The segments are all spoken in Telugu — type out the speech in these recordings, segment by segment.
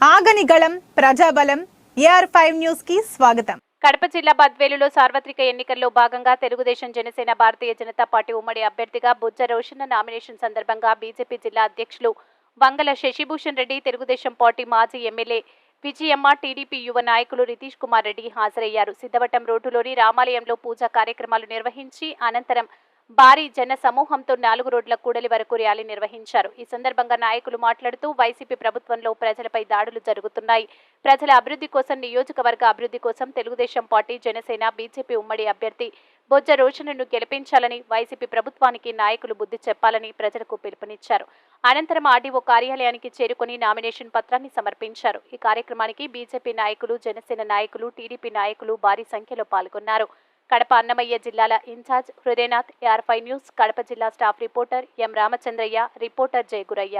ఆగనిగళం ప్రజాబలం ఏఆర్ ఫైవ్ న్యూస్కి స్వాగతం. కడప జిల్లా బద్వేలులో సార్వత్రిక ఎన్నికల్లో భాగంగా తెలుగుదేశం జనసేన భారతీయ జనతా పార్టీ ఉమ్మడి అభ్యర్థిగా బుజ్జ రోషన్న నామినేషన్ సందర్భంగా బీజేపీ జిల్లా అధ్యక్షులు వంగల శశిభూషణ్ రెడ్డి తెలుగుదేశం పార్టీ మాజీ ఎమ్మెల్యే విజయమ్మ టీడీపీ యువ నాయకులు రితీష్ కుమార్ రెడ్డి హాజరయ్యారు. సిద్ధవటం రోడ్డులోని రామాలయంలో పూజా కార్యక్రమాలు నిర్వహించి అనంతరం భారీ జన సమూహంతో నాలుగు రోడ్ల కూడలి వరకు ర్యాలీ నిర్వహించారు. ఈ సందర్భంగా నాయకులు మాట్లాడుతూ వైసీపీ ప్రభుత్వంలో ప్రజలపై దాడులు జరుగుతున్నాయి. ప్రజల అభివృద్ధి కోసం నియోజకవర్గ అభివృద్ధి కోసం తెలుగుదేశం పార్టీ జనసేన బీజేపీ ఉమ్మడి అభ్యర్థి బొజ్జ రోషన్ను గెలిపించాలని వైసీపీ ప్రభుత్వానికి నాయకులు బుద్ధి చెప్పాలని ప్రజలకు పిలుపునిచ్చారు. అనంతరం ఆర్డీఓ కార్యాలయానికి చేరుకుని నామినేషన్ పత్రాన్ని సమర్పించారు. ఈ కార్యక్రమానికి బీజేపీ నాయకులు జనసేన నాయకులు టీడీపీ నాయకులు భారీ సంఖ్యలో పాల్గొన్నారు. కడప అన్నమయ్య జిల్లాల incharge Hridayanath ARFI news Kadapa జిల్లా staff reporter M Ramachandraiah reporter Jayaguraiah.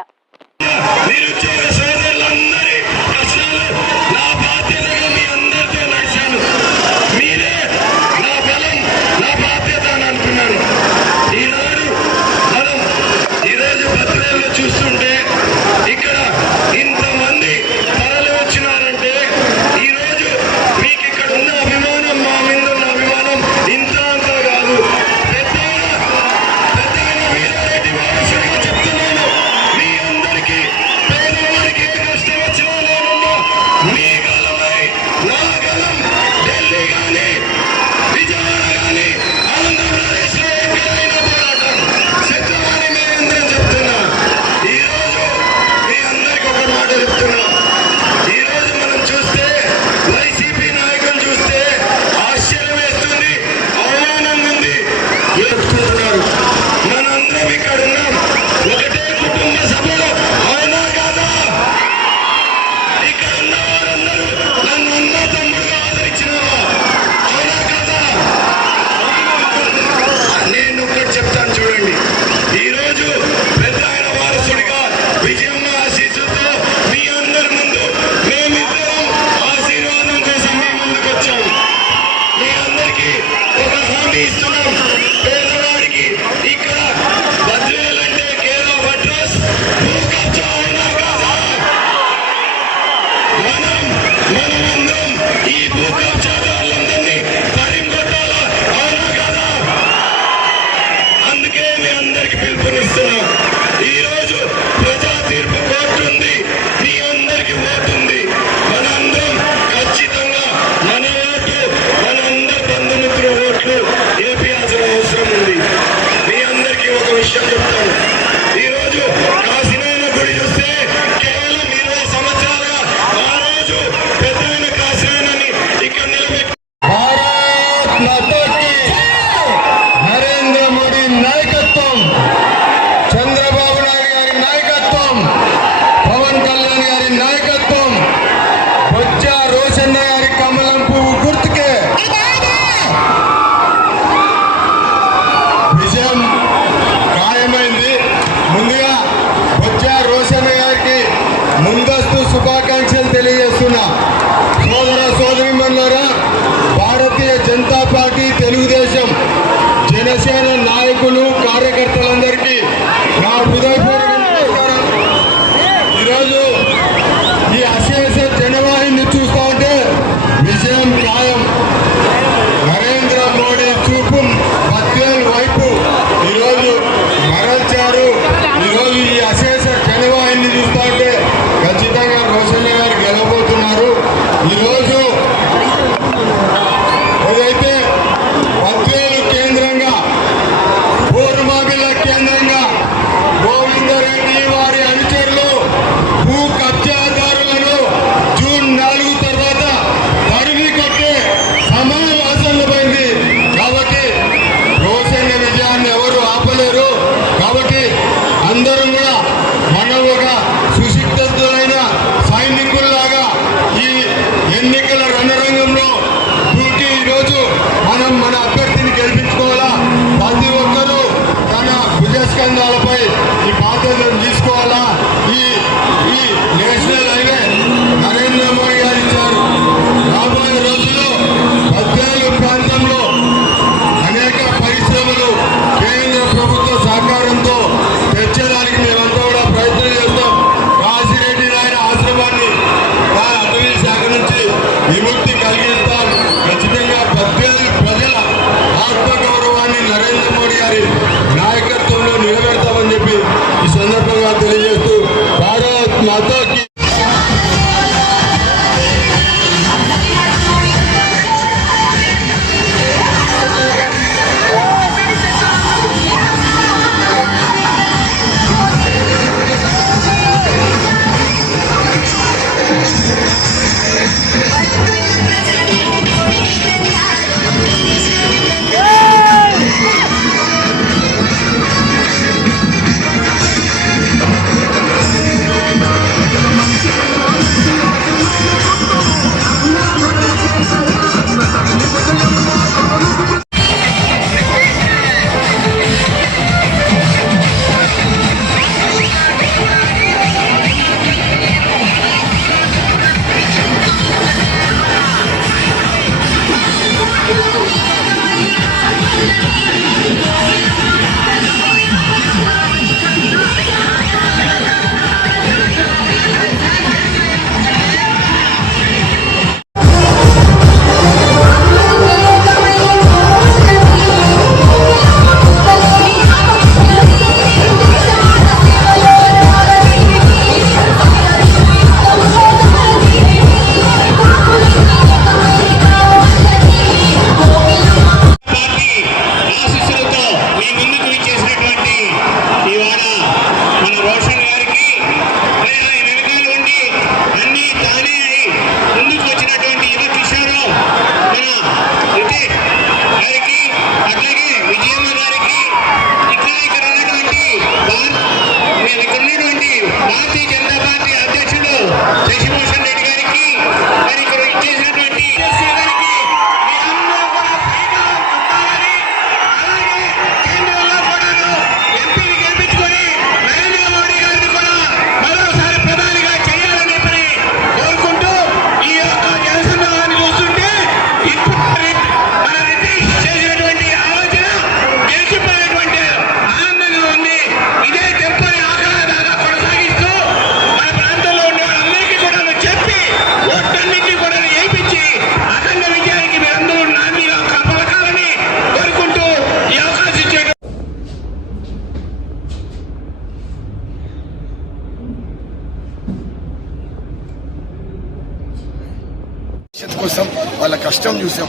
కోసం వాళ్ళ కష్టం చూసాం.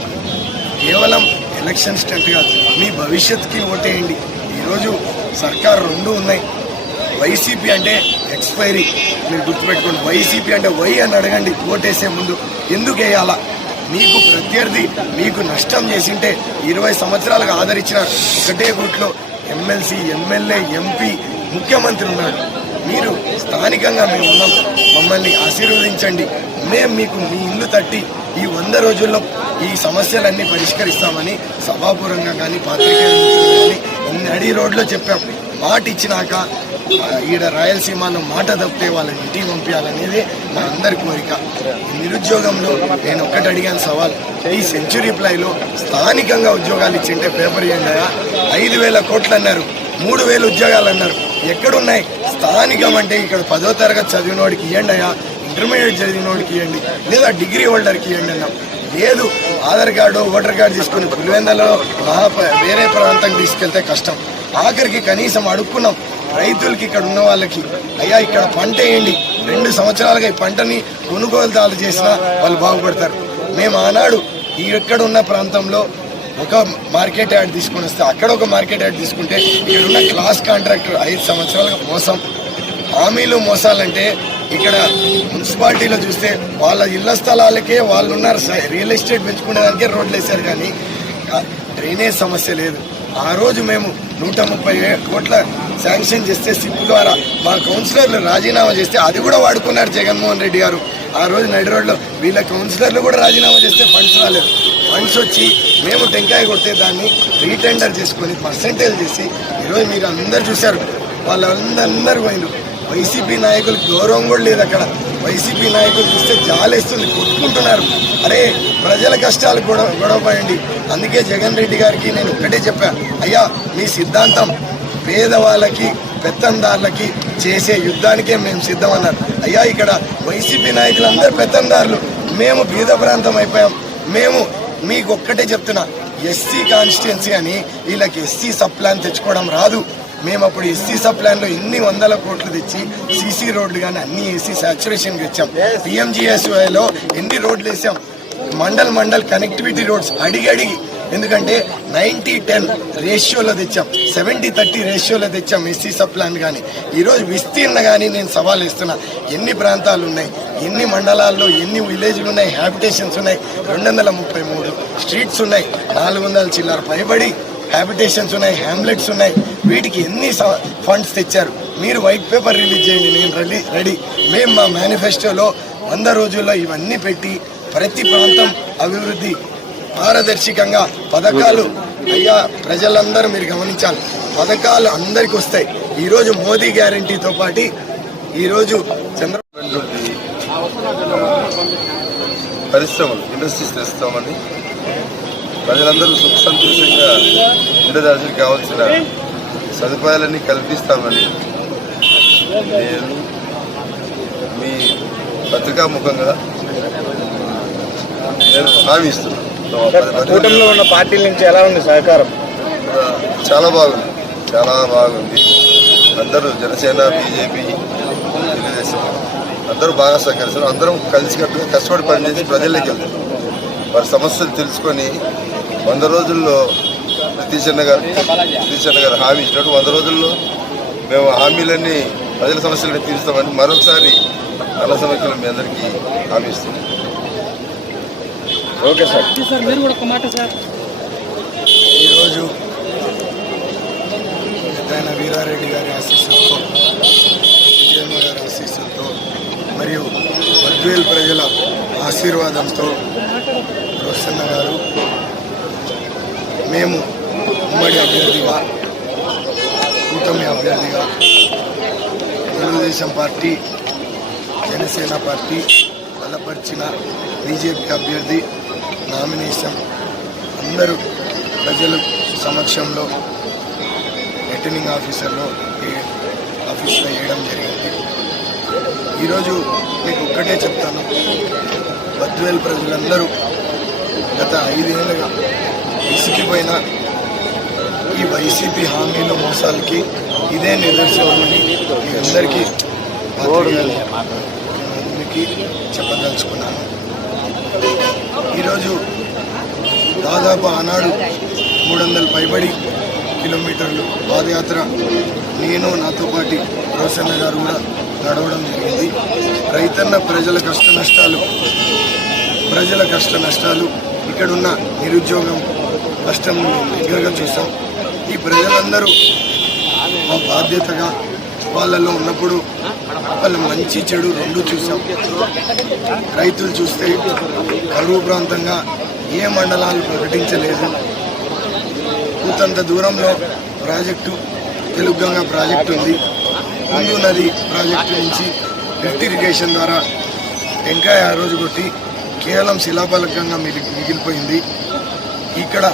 కేవలం ఎలక్షన్ స్టంట్ కాదు మీ భవిష్యత్తుకి ఓటేయండి. ఈరోజు సర్కార్ రెండు ఉన్నాయి. వైసీపీ అంటే ఎక్స్పైరీ. మీరు గుర్తుపెట్టుకోండి వైసీపీ అంటే వై అని అడగండి ఓటేసే ముందు. ఎందుకు వేయాలా మీకు ప్రత్యర్థి మీకు నష్టం చేసింటే ఇరవై సంవత్సరాలుగా ఆదరించిన ఒకటే గుట్లో ఎమ్మెల్సీ ఎమ్మెల్యే ఎంపీ ముఖ్యమంత్రి ఉన్నాడు మీరు స్థానికంగా మేము ఉన్నాం. మమ్మల్ని ఆశీర్వదించండి. మేము మీకు మీ ఇల్లు తట్టి ఈ వంద రోజుల్లో ఈ సమస్యలన్నీ పరిష్కరిస్తామని సభాపూర్వంగా కానీ పాత్రికేయులు కానీ నడి రోడ్లో చెప్పాం. మాట ఇచ్చినాక ఈడ రాయలసీమలో మాట తప్పితే వాళ్ళని ఇంటికి పంపించాలనేది మా అందరి కోరిక. నిరుద్యోగంలో నేను ఒక్కటి అడిగాను సవాల్. ఈ సెంచురీ ప్లైలో స్థానికంగా ఉద్యోగాలు ఇచ్చింటే పేపర్ ఇవ్వండి ఐదు వేల కోట్లు అన్నారు. మూడు వేలు ఉద్యోగాలు అన్నారు. ఎక్కడున్నాయి? స్థానికం అంటే ఇక్కడ పదో తరగతి చదివినోడికి ఇవ్వండి అయ్యా ఇంటర్మీడియట్ చదివినోడికి ఇవ్వండి లేదా డిగ్రీ హోల్డర్కి ఇవ్వండి అన్నాం. లేదు ఆధార్ కార్డు ఓటర్ కార్డు తీసుకుని పులివెందలో మహా వేరే ప్రాంతం తీసుకెళ్తే కష్టం. ఆఖరికి కనీసం అడుక్కున్నాం. రైతులకి ఇక్కడ ఉన్న వాళ్ళకి అయ్యా ఇక్కడ పంట వేయండి. రెండు సంవత్సరాలుగా ఈ పంటని కొనుగోలుదారు చేసినా వాళ్ళు బాగుపడతారు. మేము ఆనాడు ఇక్కడ ఉన్న ప్రాంతంలో ఒక మార్కెట్ యాడ్ తీసుకొని వస్తే అక్కడ ఒక మార్కెట్ యాడ్ తీసుకుంటే ఇక్కడ ఉన్న క్లాస్ కాంట్రాక్టర్ ఐదు సంవత్సరాలుగా మోసం. హామీలు మోసాలంటే ఇక్కడ మున్సిపాలిటీలో చూస్తే వాళ్ళ ఇళ్ళ స్థలాలకే వాళ్ళు ఉన్నారు రియల్ ఎస్టేట్ పెంచుకునేదానికే రోడ్లు వేశారు కానీ డ్రైనేజ్ సమస్య లేదు. ఆ రోజు మేము నూట ముప్పై కోట్ల శాంక్షన్ చేస్తే సిప్ ద్వారా మా కౌన్సిలర్లు రాజీనామా చేస్తే అది కూడా వాడుకున్నారు జగన్మోహన్ రెడ్డి గారు. ఆ రోజు నడి రోడ్లో వీళ్ళ కౌన్సిలర్లు కూడా రాజీనామా చేస్తే ఫండ్స్ రాలేదు. ఫండ్స్ వచ్చి మేము టెంకాయ కొడితే దాన్ని రీటెండర్ చేసుకొని పర్సంటేజ్ చేసి ఈరోజు మీరు అందరు చూశారు. వాళ్ళందరూ పోయినారు. వైసీపీ నాయకులకు గౌరవం కూడా లేదు అక్కడ. వైసీపీ నాయకులు చూస్తే జాలేస్తుంది కొట్టుకుంటున్నారు. అరే ప్రజల కష్టాలు గొడవ గొడవపడండి అందుకే జగన్ రెడ్డి గారికి నేను ఒక్కటే చెప్పాను అయ్యా మీ సిద్ధాంతం పేదవాళ్ళకి పెత్తందారులకి చేసే యుద్ధానికే మేము సిద్ధమన్నారు. అయ్యా ఇక్కడ వైసీపీ నాయకులు అందరు పెత్తందారులు. మేము బీద ప్రాంతం అయిపోయాం. మేము మీకు ఒక్కటే చెప్తున్నా ఎస్సీ కాన్స్టిట్యున్సీ అని వీళ్ళకి ఎస్సీ సబ్ ప్లాన్ తెచ్చుకోవడం రాదు. మేము అప్పుడు ఎస్సీ సబ్ ప్లాన్లో ఎన్ని వందల కోట్లు తెచ్చి సీసీ రోడ్లు కానీ అన్ని వేసి సాచురేషన్కి ఇచ్చాం పిఎంజిఎస్లో ఎన్ని రోడ్లు వేసాం? మండల్ మండల్ కనెక్టివిటీ రోడ్స్ అడిగి అడిగి ఎందుకంటే నైంటీ టెన్ రేషియోలో తెచ్చాం. సెవెంటీ థర్టీ రేషియోలో తెచ్చాం ఎస్సీ సబ్ ప్లాన్ కానీ. ఈరోజు విస్తీర్ణ కానీ నేను సవాల్ ఇస్తున్నా ఎన్ని ప్రాంతాలు ఉన్నాయి? ఎన్ని మండలాల్లో ఎన్ని విలేజ్లు ఉన్నాయి? హ్యాబిటేషన్స్ ఉన్నాయి. రెండు వందల ముప్పై మూడు స్ట్రీట్స్ ఉన్నాయి. నాలుగు వందల చిల్లర పైబడి హ్యాబిటేషన్స్ ఉన్నాయి. హ్యామ్లెట్స్ ఉన్నాయి. వీటికి ఎన్ని ఫండ్స్ తెచ్చారు? మీరు వైట్ పేపర్ రిలీజ్ చేయండి. నేను రెడీ రెడీ. మేము మా మేనిఫెస్టోలో వంద రోజుల్లో ఇవన్నీ పెట్టి ప్రతి ప్రాంతం అభివృద్ధి పారదర్శకంగా పథకాలు. అయ్యా ప్రజలందరూ మీరు గమనించాలి. పథకాలు అందరికి వస్తాయి. ఈరోజు మోదీ గ్యారంటీతో పాటు ఈరోజు చంద్రబాబు పరిశ్రమలు ఇండస్ట్రీస్ తెస్తామని ప్రజలందరూ సుఖ సంతోషంగా ఉండేదానికి కావాల్సిన సదుపాయాలన్నీ కల్పిస్తామని నేను మీ పత్రికా ముఖంగా నేను హామీ ఇస్తున్నాను కూటమిలో ఉన్న పార్టీల నుంచి ఎలా ఉంది సహకారం? చాలా బాగుంది. చాలా బాగుంది. అందరూ జనసేన బీజేపీ తెలుగుదేశం అందరూ బాగా సహకరిస్తారు. అందరం కలిసికట్టుగా కష్టపడి పనిచేసి ప్రజల్లోకి వెళ్తారు వారి సమస్యలు తెలుసుకొని వంద రోజుల్లో నితీష్ అన్న గారు నితీష్ అన్న గారు హామీ ఇచ్చినట్టు వంద రోజుల్లో మేము హామీలన్నీ ప్రజల సమస్యలను తీరుస్తామని మరొకసారి అన్న సమస్యలు మీ అందరికీ హామీ ఇస్తున్నాం. Okay sir. ఈరోజు పెద్దయిన వీరారెడ్డి గారి ఆశీస్సులతో విజయమ్మ గారి ఆశీస్సులతో మరియు బద్వేల్ ప్రజల ఆశీర్వాదంతో రోషన్న గారు మేము ఉమ్మడి అభ్యర్థిగా కూటమి అభ్యర్థిగా తెలుగుదేశం పార్టీ జనసేన పార్టీ బలపరిచిన బీజేపీ అభ్యర్థి నామినేషన్ అందరూ ప్రజల సమక్షంలో రిటర్నింగ్ ఆఫీసర్లో ఆఫీస్లో వేయడం జరిగింది. ఈరోజు మీకు ఒక్కటే చెప్తాను. బద్వేల్ ప్రజలందరూ గత ఐదేళ్ళుగా విసిగిపోయిన ఈ వైసీపీ హామీల మోసాలకి ఇదే నిదర్శనమని మీ అందరికీ చెప్పదలుచుకున్నాను. ఈరోజు దాదాపు ఆనాడు మూడు వందల పైబడి కిలోమీటర్లు పాదయాత్ర నేను నాతో పాటు రోషన్న గారు కూడా నడవడం జరిగింది. రైతన్న ప్రజల కష్ట నష్టాలు ప్రజల కష్ట నష్టాలు ఇక్కడున్న నిరుద్యోగం కష్టం దగ్గరగా చూసాం ఈ ప్రజలందరూ మా బాధ్యతగా వాళ్ళలో ఉన్నప్పుడు వాళ్ళ మంచి చెడు రెండు చూసాం. రైతులు చూస్తే కరువు ప్రాంతంగా ఏ మండలాలు ప్రకటించలేదు. కొంత దూరంలో ప్రాజెక్టు తెలుగుగంగా ప్రాజెక్టు ఉంది. ముందు నది ప్రాజెక్టు నుంచి లిఫ్ట్ ఇరిగేషన్ ద్వారా టెంకాయ ఆ రోజు కొట్టి కేవలం శిలాఫలకంగా మిగిలిపోయింది. ఇక్కడ